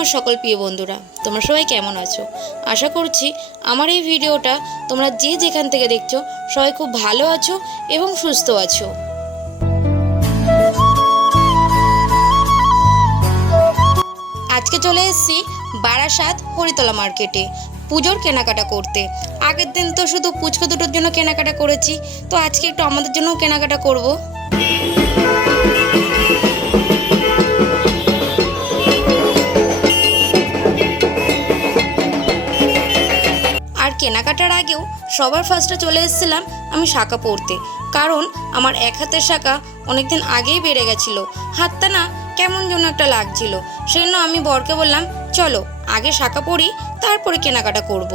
আমার সকল প্রিয় বন্ধুরা, তোমরা সবাই কেমন আছো? আশা করছি আমার এই ভিডিওটা তোমরা যে যেখান থেকে দেখছো সবাই খুব ভালো আছো এবং সুস্থ আছো। আজকে চলে এসেছি বারাসাত হরিতলা মার্কেটে পুজোর কেনাকাটা করতে। আগের দিন তো শুধু পুচকো দুটোর জন্য কেনাকাটা করেছি, তো আজকে একটু আমাদের জন্যও কেনাকাটা করব। আর কেনাকাটার আগেও সবার ফার্স্টে চলে এসেছিলাম আমি শাঁখা পরতে, কারণ আমার এক হাতের শাঁখা অনেকদিন আগেই বেড়ে গেছিলো, হাতটা না কেমন যেন একটা লাগছিল। সেই জন্য আমি বরকে বললাম, চলো আগে শাঁখা পরি, তারপরে কেনাকাটা করব।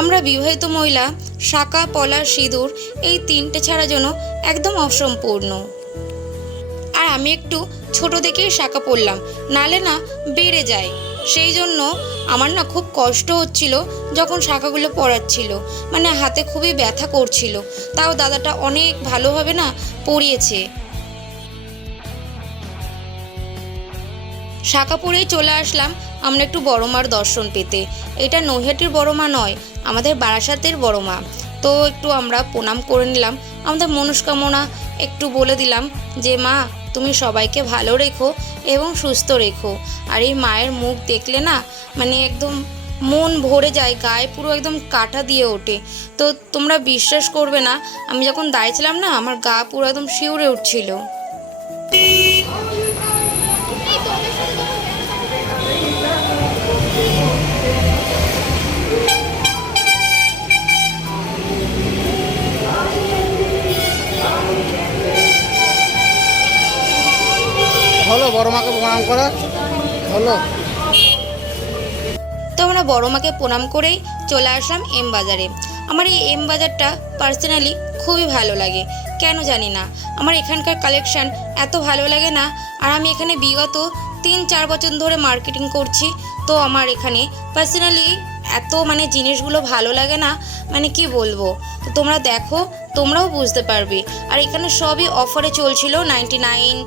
আমরা বিবাহিত মহিলা শাঁখা, পলা, সিঁদুর এই তিনটে ছাড়া যেন একদম অসম্পূর্ণ। আর আমি একটু ছোট দেখেই শাঁখা পরলাম, নালে না বেড়ে যায়। সেই জন্য আমার না খুব কষ্ট হচ্ছিল যখন শাঁখাগুলো পরাচ্ছিল, মানে হাতে খুবই ব্যথা করছিল। তাও দাদাটা অনেক ভালোভাবে না পরিয়েছে। শাঁখা পরেই চলে আসলাম আমরা একটু বড় মার দর্শন পেতে। এটা নৈহাটির বড় মা নয়, আমাদের বারাসাতের বড় মা। তো একটু আমরা প্রণাম করে নিলাম, আমাদের মনস্কামনা একটু বলে দিলাম যে মা তুমি সবাইকে ভালো রেখো এবং সুস্থ রেখো। আর এই মায়ের মুখ দেখলে না মানে একদম মন ভরে যায়, গায়ে পুরো একদম কাঁটা দিয়ে ওঠে। তো তোমরা বিশ্বাস করবে না, আমি যখন দাঁড়িয়েছিলাম না আমার গা পুরো একদম শিউরে উঠছিল। হলো বড় মাকে প্রণাম করা হলো। তো আমরা বড় মাকে প্রণাম করেই চলে আসলাম এম বাজারে। আমার এই এম বাজারটা পার্সোনালি খুবই ভালো লাগে, কেন জানি না। আমার এখানকার কালেকশান এত ভালো লাগে না। আর আমি এখানে বিগত 3-4 বছর ধরে মার্কেটিং করছি, তো আমার এখানে পার্সোনালি এত মানে জিনিসগুলো ভালো লাগে না, মানে কি বলবো। তো তোমরা দেখো, তোমরাও বুঝতে পারবে। আর এখানে সবই অফারে চলছিল, 99,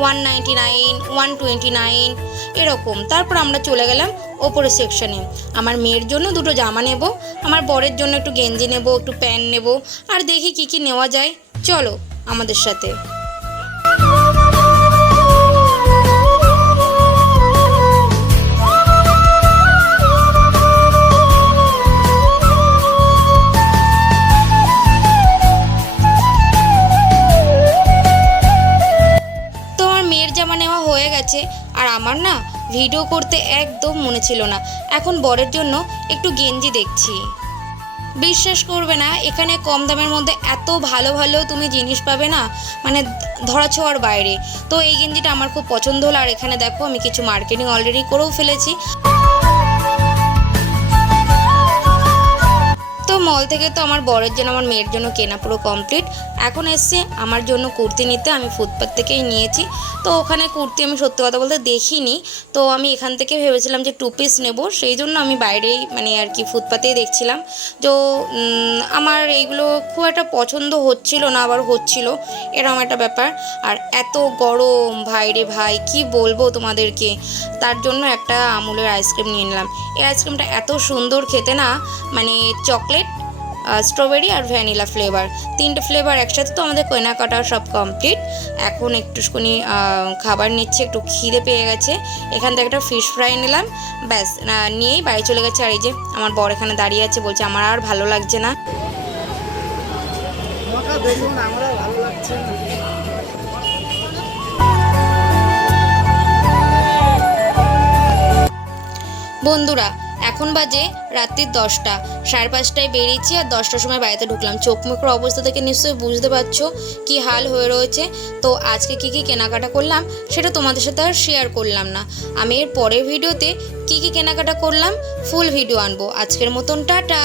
199, 129 এরকম। তারপর আমরা চলে গেলাম ওপরের সেকশানে। আমার মেয়ের জন্য দুটো জামা নেব, আমার বরের জন্য একটু গেঞ্জি নেব, একটু প্যান্ট নেব, আর দেখি কি কি নেওয়া যায়। চলো আমাদের সাথে। জামা নেওয়া হয়ে গেছে, আর আমার না ভিডিও করতে একদম মনে ছিল না। এখন বরের জন্য একটু গেঞ্জি দেখছি। বিশ্বাস করবে না, এখানে কম দামের মধ্যে এত ভালো ভালো তুমি জিনিস পাবে না, মানে ধরা ছোঁয়ার বাইরে। তো এই গেঞ্জিটা আমার খুব পছন্দ হলো। আর এখানে দেখো আমি কিছু মার্কেটিং অলরেডি করেও ফেলেছি। তো মল থেকে তো আমার বরের জন্য আমার মেয়ের জন্য কেনা পুরো কমপ্লিট। এখন এসছে আমার জন্য কুর্তি নিতে, আমি ফুটপাথ থেকেই নিয়েছি। তো ওখানে কুর্তি আমি সত্যি কথা বলতে দেখিনি, তো আমি এখান থেকে ভেবেছিলাম যে 2 পিস নেব, সেই জন্য আমি বাইরেই মানে আর কি ফুটপাথেই দেখছিলাম। তো আমার এইগুলো খুব একটা পছন্দ হচ্ছিল না, আবার হচ্ছিল, এরকম একটা ব্যাপার। আর এত গরম ভাই রে ভাই, কি বলবো তোমাদেরকে। তার জন্য একটা আমুলের আইসক্রিম নিয়ে নিলাম। এই আইসক্রিমটা এত সুন্দর খেতে না, মানে চকলেট, স্ট্রবেরি আর ভ্যানিলা ফ্লেভার, 3টে ফ্লেভার একসাথে। তো আমাদের কেনাকাটা সব কমপ্লিট। এখন একটুখানি খাবার নিচ্ছে, একটু খিদে পেয়ে গেছে। এখান থেকে একটা ফিশ ফ্রাই নিলাম, ব্যাস নিয়েই বাড়ি চলে গেছে। আর এই যে আমার বর এখানে দাঁড়িয়ে আছে, বলছে আমার আর ভালো লাগছে না। বন্ধুরা এখন বাজে রাত্রির 10টা, 5:30টায় বেরিয়েছি আর 10টার সময় বাড়িতে ঢুকলাম। চোখ মুখের অবস্থা থেকে নিশ্চয়ই বুঝতে পারছো কি হাল হয়ে রয়েছে। তো আজকে কি কি কেনাকাটা করলাম সেটা তোমাদের সাথে আর শেয়ার করলাম না। আমি এর পরের ভিডিওতে কি কি কেনাকাটা করলাম ফুল ভিডিও আনবো। আজকের মতন টাটা।